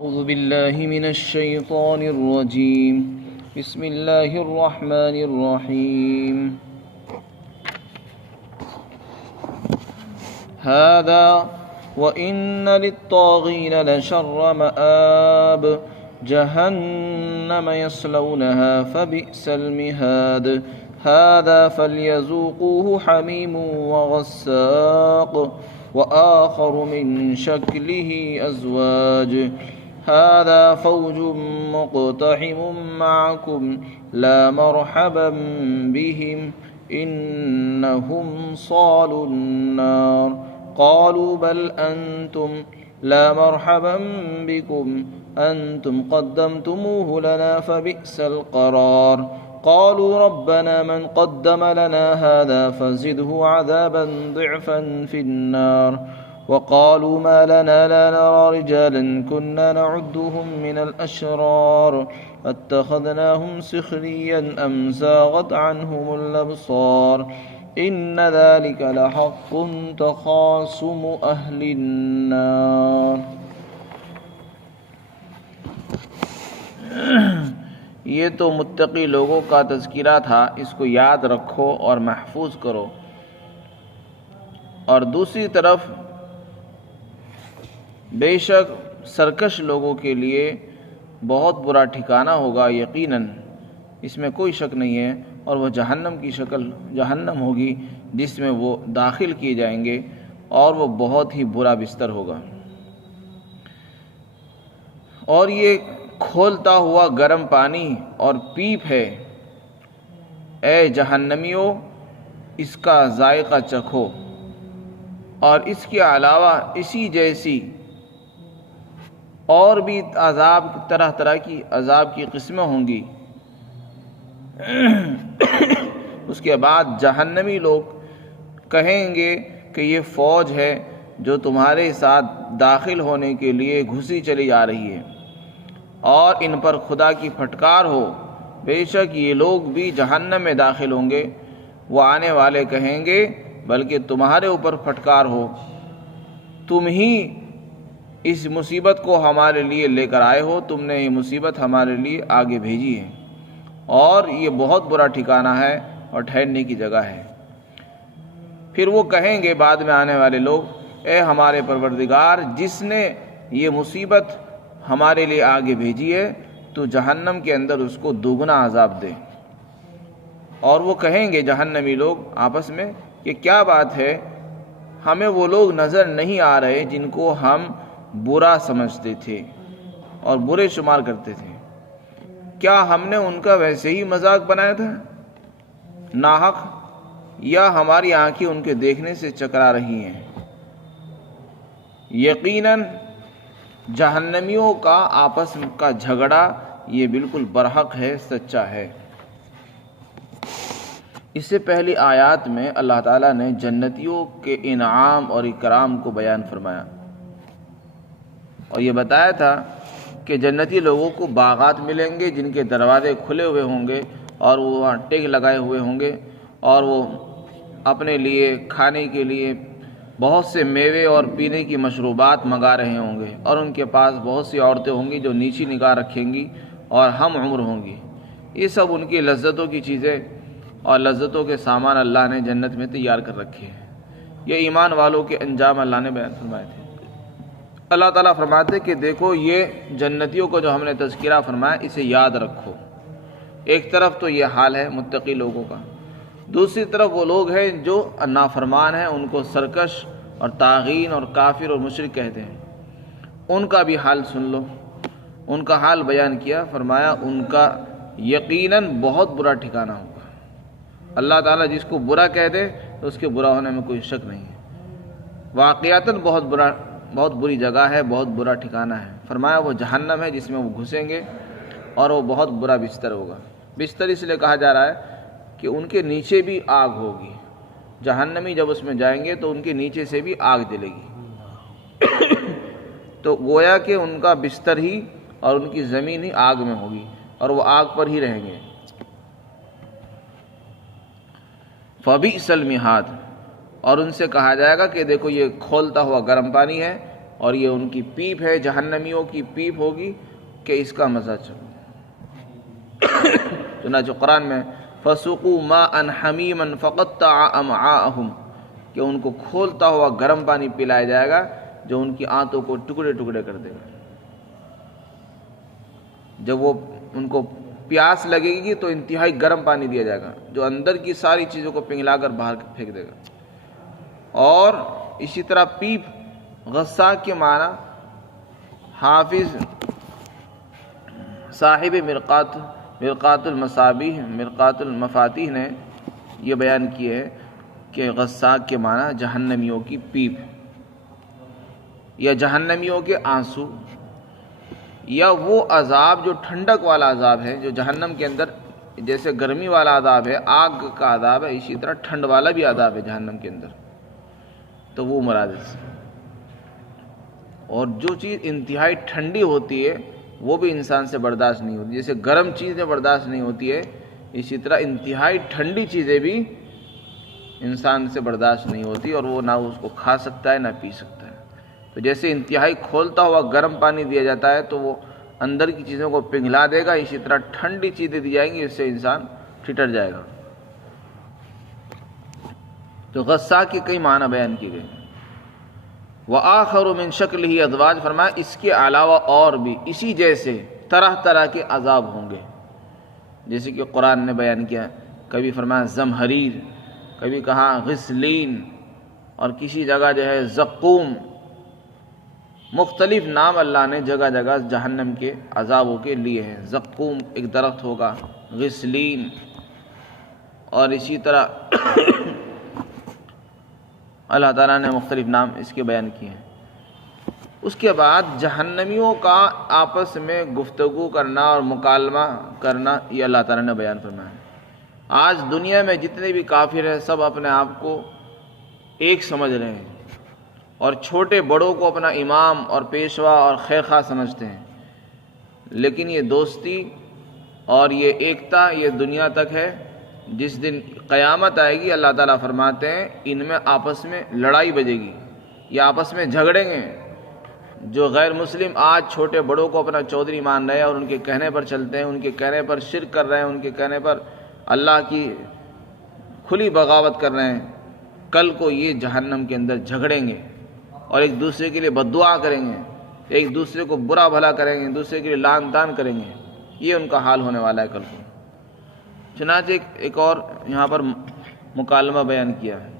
أعوذ بالله من الشيطان الرجيم. بسم الله الرحمن الرحيم. هذا وإن للطاغين لشر مآب جهنم يصلونها فبئس المهاد. هذا فليذوقوه حميم وغساق وآخر من شكله أزواج. هذا فوج مقتحم معكم لا مرحبا بهم إنهم صالوا النار. قالوا بل أنتم لا مرحبا بكم أنتم قدمتموه لنا فبئس القرار. قالوا ربنا من قدم لنا هذا فزده عذابا ضعفا في النار. وقالوا ما لنا لا نرى رجالا كنا نعدهم من الأشرار اتخذناهم سخريا أم زاغت عنهم الأبصار. إن ذلك لحق تخاصم أهل النار. یہ تو متقی لوگوں کا تذکرہ تھا، اس کو یاد رکھو اور محفوظ کرو. اور دوسری طرف بے شک سرکش لوگوں کے لیے بہت برا ٹھکانہ ہوگا، یقیناً اس میں کوئی شک نہیں ہے. اور وہ جہنم کی شکل جہنم ہوگی جس میں وہ داخل کیے جائیں گے، اور وہ بہت ہی برا بستر ہوگا. اور یہ کھولتا ہوا گرم پانی اور پیپ ہے. اے جہنمیوں، اس کا ذائقہ چکھو، اور اس کے علاوہ اسی جیسی اور بھی عذاب، طرح طرح کی عذاب کی قسمیں ہوں گی. اس کے بعد جہنمی لوگ کہیں گے کہ یہ فوج ہے جو تمہارے ساتھ داخل ہونے کے لیے گھسی چلی جا رہی ہے، اور ان پر خدا کی پھٹکار ہو. بے شک یہ لوگ بھی جہنم میں داخل ہوں گے. وہ آنے والے کہیں گے بلکہ تمہارے اوپر پھٹکار ہو، تم ہی اس مصیبت کو ہمارے لیے لے کر آئے ہو، تم نے یہ مصیبت ہمارے لیے آگے بھیجی ہے، اور یہ بہت برا ٹھکانہ ہے اور ٹھہرنے کی جگہ ہے. پھر وہ کہیں گے بعد میں آنے والے لوگ، اے ہمارے پروردگار، جس نے یہ مصیبت ہمارے لیے آگے بھیجی ہے تو جہنم کے اندر اس کو دوگنا عذاب دے. اور وہ کہیں گے جہنمی لوگ آپس میں کہ کیا بات ہے، ہمیں وہ لوگ نظر نہیں آ رہے جن کو ہم برا سمجھتے تھے اور برے شمار کرتے تھے؟ کیا ہم نے ان کا ویسے ہی مذاق بنایا تھا ناحق، یا ہماری آنکھیں ان کے دیکھنے سے چکرا رہی ہیں؟ یقیناً جہنمیوں کا آپس کا جھگڑا یہ بالکل برحق ہے، سچا ہے. اس سے پہلی آیات میں اللہ تعالیٰ نے جنتیوں کے انعام اور اکرام کو بیان فرمایا، اور یہ بتایا تھا کہ جنتی لوگوں کو باغات ملیں گے جن کے دروازے کھلے ہوئے ہوں گے، اور وہ وہاں ٹیک لگائے ہوئے ہوں گے، اور وہ اپنے لیے کھانے کے لیے بہت سے میوے اور پینے کی مشروبات منگا رہے ہوں گے، اور ان کے پاس بہت سی عورتیں ہوں گی جو نیچی نگاہ رکھیں گی اور ہم عمر ہوں گی. یہ سب ان کی لذتوں کی چیزیں اور لذتوں کے سامان اللہ نے جنت میں تیار کر رکھے ہیں. یہ ایمان والوں کے انجام اللہ نے بیان فرمائے تھے. اللہ تعالیٰ فرماتے کہ دیکھو یہ جنتیوں کو جو ہم نے تذکرہ فرمایا اسے یاد رکھو. ایک طرف تو یہ حال ہے متقی لوگوں کا، دوسری طرف وہ لوگ ہیں جو نافرمان ہیں، ان کو سرکش اور طاغین اور کافر اور مشرک کہتے ہیں. ان کا بھی حال سن لو. ان کا حال بیان کیا، فرمایا ان کا یقیناً بہت برا ٹھکانہ ہوگا. اللہ تعالیٰ جس کو برا کہہ دے تو اس کے برا ہونے میں کوئی شک نہیں ہے. واقعتاً بہت بری جگہ ہے، بہت برا ٹھکانہ ہے. فرمایا وہ جہنم ہے جس میں وہ گھسیں گے، اور وہ بہت برا بستر ہوگا. بستر اس لیے کہا جا رہا ہے کہ ان کے نیچے بھی آگ ہوگی. جہنمی جب اس میں جائیں گے تو ان کے نیچے سے بھی آگ جلے گی. تو گویا کہ ان کا بستر ہی اور ان کی زمین ہی آگ میں ہوگی، اور وہ آگ پر ہی رہیں گے. فبئس المہاد، اور ان سے کہا جائے گا کہ دیکھو یہ کھولتا ہوا گرم پانی ہے، اور یہ ان کی پیپ ہے، جہنمیوں کی پیپ ہوگی کہ اس کا مزہ چلو۔ چنانچہ قرآن میں فَسُقُوا مَاءً حَمِيمًا فَقَطَّعَ أَمْعَاءَهُمْ کہ ان کو کھولتا ہوا گرم پانی پلایا جائے گا جو ان کی آنتوں کو ٹکڑے ٹکڑے کر دے گا۔ جب وہ ان کو پیاس لگے گی تو انتہائی گرم پانی دیا جائے گا جو اندر کی ساری چیزوں کو پنگھلا کر باہر پھینک دے گا۔ اور اسی طرح پیپ غساق کے معنی حافظ صاحب مرقات المفاتیح نے یہ بیان کیے ہے کہ غساق کے معنی جہنمیوں کی پیپ یا جہنمیوں کے آنسو یا وہ عذاب جو ٹھنڈک والا عذاب ہے جو جہنم کے اندر، جیسے گرمی والا عذاب ہے، آگ کا عذاب ہے، اسی طرح ٹھنڈ والا بھی عذاب ہے جہنم کے اندر، تو وہ مراد ہے۔ اور جو چیز انتہائی ٹھنڈی ہوتی ہے وہ بھی انسان سے برداشت نہیں ہوتی، جیسے گرم چیزیں برداشت نہیں ہوتی ہے، اسی طرح انتہائی ٹھنڈی چیزیں بھی انسان سے برداشت نہیں ہوتی، اور وہ نہ اس کو کھا سکتا ہے نہ پی سکتا ہے۔ تو جیسے انتہائی کھولتا ہوا گرم پانی دیا جاتا ہے تو وہ اندر کی چیزوں کو پگھلا دے گا، اسی طرح ٹھنڈی چیزیں دی جائیں گی، اس سے انسان ٹھٹر جائے گا۔ تو غساق کے کئی معنی بیان کیے گئے۔ وآخر من شکلہ ازواج فرمایا اس کے علاوہ اور بھی اسی جیسے طرح طرح کے عذاب ہوں گے، جیسے کہ قرآن نے بیان کیا، کبھی فرمایا زمہریر، کبھی کہا غسلین، اور کسی جگہ جو ہے زقوم۔ مختلف نام اللہ نے جگہ جگہ جہنم کے عذابوں کے لیے ہیں۔ زقوم ایک درخت ہوگا، غسلین، اور اسی طرح اللہ تعالیٰ نے مختلف نام اس کے بیان کیے ہیں۔ اس کے بعد جہنمیوں کا آپس میں گفتگو کرنا اور مکالمہ کرنا یہ اللہ تعالیٰ نے بیان فرمایا ہے۔ آج دنیا میں جتنے بھی کافر ہیں سب اپنے آپ کو ایک سمجھ رہے ہیں اور چھوٹے بڑوں کو اپنا امام اور پیشوا اور خیرخواہ سمجھتے ہیں، لیکن یہ دوستی اور یہ ایکتا یہ دنیا تک ہے۔ جس دن قیامت آئے گی اللہ تعالیٰ فرماتے ہیں ان میں آپس میں لڑائی بجے گی، یہ آپس میں جھگڑیں گے۔ جو غیر مسلم آج چھوٹے بڑوں کو اپنا چودھری مان رہے ہیں اور ان کے کہنے پر چلتے ہیں، ان کے کہنے پر شرک کر رہے ہیں، ان کے کہنے پر اللہ کی کھلی بغاوت کر رہے ہیں، کل کو یہ جہنم کے اندر جھگڑیں گے اور ایک دوسرے کے لیے بددعا کریں گے، ایک دوسرے کو برا بھلا کریں گے، دوسرے کے لیے لعن طعن کریں گے۔ یہ ان کا حال ہونے والا ہے کل کو۔ چنانچہ ایک اور یہاں پر مکالمہ بیان کیا ہے۔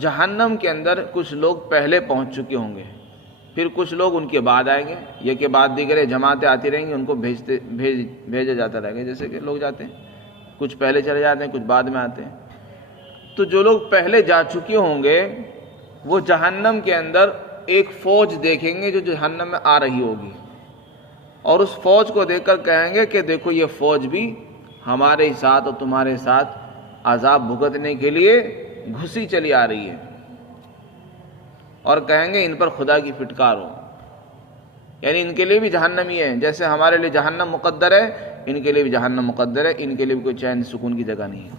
جہنم کے اندر کچھ لوگ پہلے پہنچ چکے ہوں گے، پھر کچھ لوگ ان کے بعد آئیں گے، یہ کے بعد دیگر جماعتیں آتی رہیں گی، ان کو بھیجا جاتا رہے گا، جیسے کہ لوگ جاتے ہیں، کچھ پہلے چلے جاتے ہیں، کچھ بعد میں آتے ہیں۔ تو جو لوگ پہلے جا چکے ہوں گے وہ جہنم کے اندر ایک فوج دیکھیں گے جو جہنم میں آ رہی ہوگی، اور اس فوج کو دیکھ کر کہیں گے کہ دیکھو یہ فوج بھی ہمارے ساتھ اور تمہارے ساتھ عذاب بھگتنے کے لیے گھسی چلی آ رہی ہے، اور کہیں گے ان پر خدا کی پھٹکار ہو، یعنی ان کے لیے بھی جہنم ہی ہے، جیسے ہمارے لیے جہنم مقدر ہے ان کے لیے بھی جہنم مقدر ہے، ان کے لیے بھی کوئی چین سکون کی جگہ نہیں ہے۔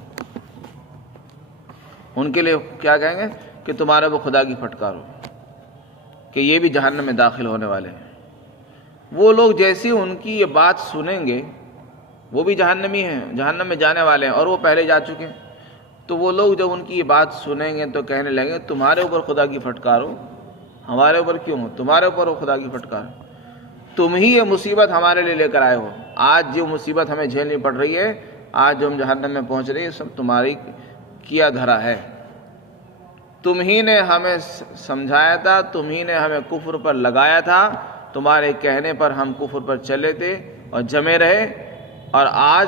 ان کے لیے کیا کہیں گے کہ تمہارے وہ خدا کی پھٹکار ہو، کہ یہ بھی جہنم میں داخل ہونے والے ہیں۔ وہ لوگ جیسے ان کی یہ بات سنیں گے، وہ بھی جہنمی ہیں، جہنم میں جانے والے ہیں اور وہ پہلے جا چکے ہیں، تو وہ لوگ جب ان کی یہ بات سنیں گے تو کہنے لگیں تمہارے اوپر خدا کی پھٹکار ہو، ہمارے اوپر کیوں ہو؟ تمہارے اوپر ہو خدا کی پھٹکار، تم ہی یہ مصیبت ہمارے لیے لے کر آئے ہو، آج جو مصیبت ہمیں جھیلنی پڑ رہی ہے، آج جو ہم جہنم میں پہنچ رہی ہے، سب تمہاری کیا دھرا ہے، تم ہی نے ہمیں سمجھایا تھا، تم ہی نے ہمیں کفر پر لگایا تھا، تمہارے کہنے پر ہم کفر پر چلے تھے اور جمے رہے، اور آج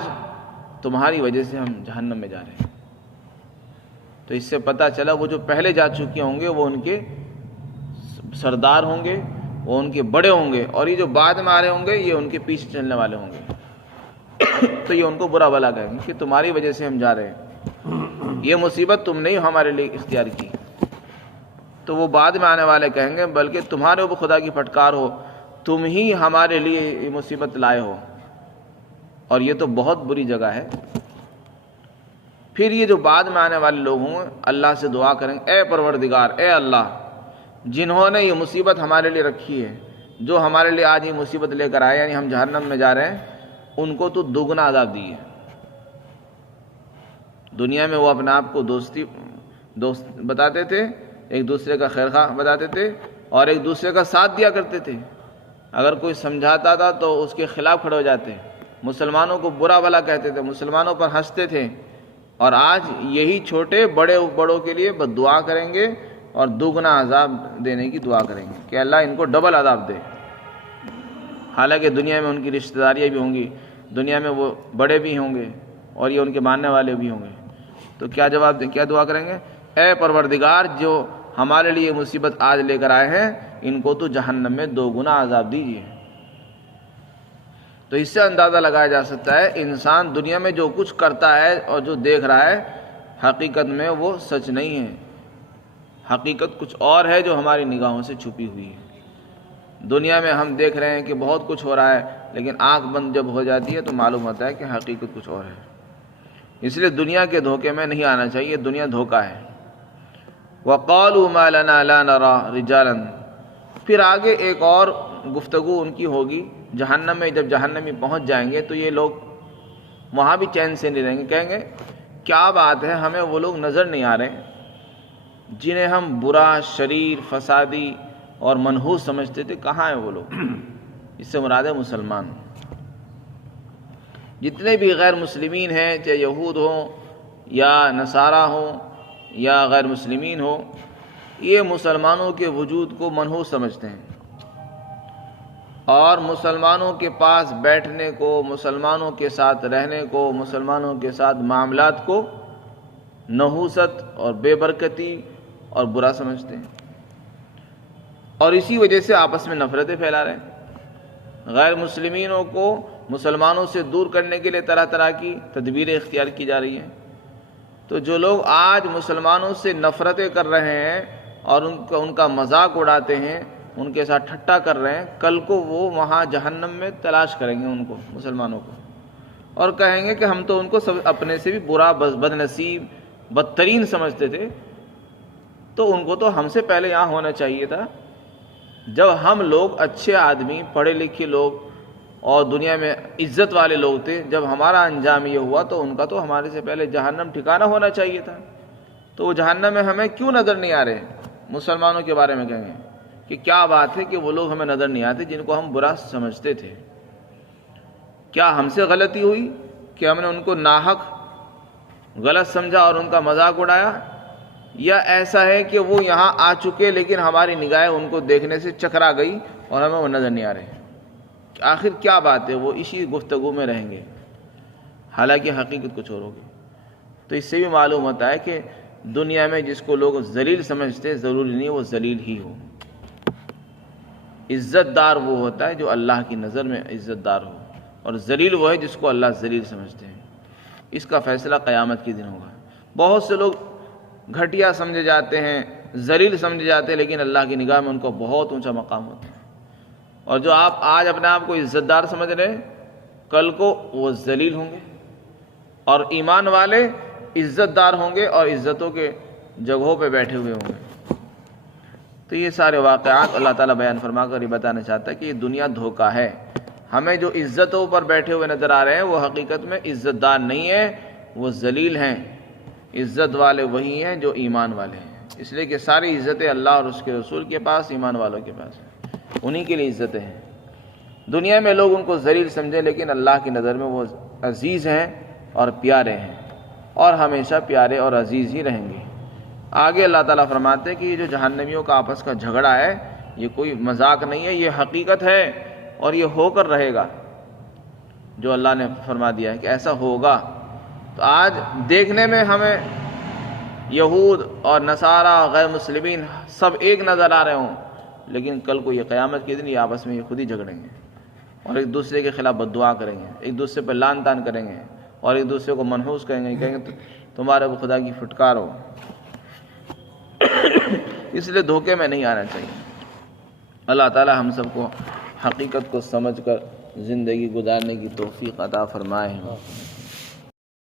تمہاری وجہ سے ہم جہنم میں جا رہے ہیں۔ تو اس سے پتہ چلا وہ جو پہلے جا چکے ہوں گے وہ ان کے سردار ہوں گے، وہ ان کے بڑے ہوں گے، اور یہ جو بعد میں آ رہے ہوں گے یہ ان کے پیچھے چلنے والے ہوں گے، تو یہ ان کو برا بھلا کہیں گے کہ تمہاری وجہ سے ہم جا رہے ہیں، یہ مصیبت تم نے ہمارے لیے اختیار کی۔ تو وہ بعد میں آنے والے کہیں گے بلکہ تمہارے اوپر خدا کی پھٹکار ہو، تم ہی ہمارے لیے یہ مصیبت لائے ہو، اور یہ تو بہت بری جگہ ہے۔ پھر یہ جو بعد میں آنے والے لوگ ہوں اللہ سے دعا کریں گے اے پروردگار، اے اللہ، جنہوں نے یہ مصیبت ہمارے لیے رکھی ہے، جو ہمارے لیے آج یہ مصیبت لے کر آئے، یعنی ہم جہنم میں جا رہے ہیں، ان کو تو دوگنا عذاب دیے۔ دنیا میں وہ اپنے آپ کو دوست بتاتے تھے، ایک دوسرے کا خیر خواہ بتاتے تھے اور ایک دوسرے کا ساتھ دیا کرتے تھے۔ اگر کوئی سمجھاتا تھا تو اس کے خلاف کھڑے ہو جاتے، مسلمانوں کو برا بھلا کہتے تھے، مسلمانوں پر ہنستے تھے، اور آج یہی چھوٹے بڑوں کے لیے بد دعا کریں گے اور دوگنا عذاب دینے کی دعا کریں گے کہ اللہ ان کو ڈبل عذاب دے۔ حالانکہ دنیا میں ان کی رشتہ داریاں بھی ہوں گی، دنیا میں وہ بڑے بھی ہوں گے اور یہ ان کے ماننے والے بھی ہوں گے، تو کیا جواب دیں، کیا دعا کریں گے؟ اے پروردگار، جو ہمارے لیے مصیبت آج لے کر آئے ہیں، ان کو تو جہنم میں دوگنا عذاب دیجیے۔ تو اس سے اندازہ لگایا جا سکتا ہے انسان دنیا میں جو کچھ کرتا ہے اور جو دیکھ رہا ہے، حقیقت میں وہ سچ نہیں ہے، حقیقت کچھ اور ہے جو ہماری نگاہوں سے چھپی ہوئی ہے۔ دنیا میں ہم دیکھ رہے ہیں کہ بہت کچھ ہو رہا ہے، لیکن آنکھ بند جب ہو جاتی ہے تو معلوم ہوتا ہے کہ حقیقت کچھ اور ہے۔ اس لیے دنیا کے دھوکے میں نہیں آنا چاہیے، دنیا دھوکہ ہے۔ وَقَالُوا مَا لَنَا لَا نَرَىٰ رِجَالًا، پھر آگے ایک اور گفتگو ان کی ہوگی جہنم میں۔ جب جہنمی پہنچ جائیں گے تو یہ لوگ وہاں بھی چین سے نہیں رہیں گے، کہیں گے کیا بات ہے، ہمیں وہ لوگ نظر نہیں آ رہے جنہیں ہم برا، شریر، فسادی اور منحوس سمجھتے تھے، کہاں ہیں وہ لوگ؟ اس سے مراد ہے مسلمان۔ جتنے بھی غیر مسلمین ہیں، چاہے یہود ہوں یا نصارہ ہوں یا غیر مسلمین ہوں، یہ مسلمانوں کے وجود کو منحوس سمجھتے ہیں اور مسلمانوں کے پاس بیٹھنے کو، مسلمانوں کے ساتھ رہنے کو، مسلمانوں کے ساتھ معاملات کو نحوست اور بے برکتی اور برا سمجھتے ہیں، اور اسی وجہ سے آپس میں نفرتیں پھیلا رہے ہیں۔ غیر مسلمینوں کو مسلمانوں سے دور کرنے کے لیے طرح طرح کی تدبیریں اختیار کی جا رہی ہیں۔ تو جو لوگ آج مسلمانوں سے نفرتیں کر رہے ہیں اور ان کا مذاق اڑاتے ہیں، ان کے ساتھ ٹھٹا کر رہے ہیں، کل کو وہ وہاں جہنم میں تلاش کریں گے ان کو، مسلمانوں کو، اور کہیں گے کہ ہم تو ان کو اپنے سے بھی برا، بد نصیب، بدترین سمجھتے تھے، تو ان کو تو ہم سے پہلے یہاں ہونا چاہیے تھا۔ جب ہم لوگ اچھے آدمی، پڑھے لکھے لوگ اور دنیا میں عزت والے لوگ تھے، جب ہمارا انجام یہ ہوا تو ان کا تو ہمارے سے پہلے جہنم ٹھکانہ ہونا چاہیے تھا۔ تو وہ جہنم میں ہمیں کیوں نظر نہیں آ رہے؟ مسلمانوں کے بارے میں کہیں گے کہ کیا بات ہے کہ وہ لوگ ہمیں نظر نہیں آتے جن کو ہم برا سمجھتے تھے؟ کیا ہم سے غلطی ہوئی کہ ہم نے ان کو ناحق غلط سمجھا اور ان کا مذاق اڑایا، یا ایسا ہے کہ وہ یہاں آ چکے لیکن ہماری نگاہیں ان کو دیکھنے سے چکرا گئی اور ہمیں وہ نظر نہیں آ رہے؟ آخر کیا بات ہے؟ وہ اسی گفتگو میں رہیں گے، حالانکہ حقیقت کچھ اور ہوگی۔ تو اس سے بھی معلوم ہوتا ہے کہ دنیا میں جس کو لوگ ذلیل سمجھتے، ضروری نہیں وہ ذلیل ہی ہو۔ عزت دار وہ ہوتا ہے جو اللہ کی نظر میں عزت دار ہو، اور ذلیل وہ ہے جس کو اللہ ذلیل سمجھتے ہیں۔ اس کا فیصلہ قیامت کے دن ہوگا۔ بہت سے لوگ گھٹیا سمجھے جاتے ہیں، ذلیل سمجھے جاتے ہیں، لیکن اللہ کی نگاہ میں ان کو بہت اونچا مقام ہوتا ہے۔ اور جو آپ آج اپنے آپ کو عزت دار سمجھ رہے ہیں، کل کو وہ ذلیل ہوں گے، اور ایمان والے عزت دار ہوں گے اور عزتوں کے جگہوں پہ بیٹھے ہوئے ہوں گے۔ تو یہ سارے واقعات اللہ تعالیٰ بیان فرما کر یہ بتانا چاہتا ہے کہ یہ دنیا دھوکہ ہے۔ ہمیں جو عزتوں پر بیٹھے ہوئے نظر آ رہے ہیں وہ حقیقت میں عزت دار نہیں ہیں، وہ ذلیل ہیں۔ عزت والے وہی ہیں جو ایمان والے ہیں، اس لیے کہ ساری عزتیں اللہ اور اس کے رسول کے پاس، ایمان والوں کے پاس ہیں، انہی کے لیے عزتیں ہیں۔ دنیا میں لوگ ان کو ذلیل سمجھیں، لیکن اللہ کی نظر میں وہ عزیز ہیں اور پیارے ہیں، اور ہمیشہ پیارے اور عزیز ہی رہیں گے۔ آگے اللہ تعالیٰ فرماتے ہیں کہ یہ جو جہنمیوں کا آپس کا جھگڑا ہے، یہ کوئی مذاق نہیں ہے، یہ حقیقت ہے اور یہ ہو کر رہے گا۔ جو اللہ نے فرما دیا ہے کہ ایسا ہوگا۔ تو آج دیکھنے میں ہمیں یہود اور نصارہ، غیر مسلمین سب ایک نظر آ رہے ہوں، لیکن کل کو یہ قیامت کے دن یہ آپس میں یہ خود ہی جھگڑیں گے اور ایک دوسرے کے خلاف بد دعا کریں گے، ایک دوسرے پر لعن طعن کریں گے اور ایک دوسرے کو منحوس کہیں گے تمہارے کو خدا کی پھٹکار ہو۔ اس لیے دھوکے میں نہیں آنا چاہیے۔ اللہ تعالی ہم سب کو حقیقت کو سمجھ کر زندگی گزارنے کی توفیق عطا فرمائے۔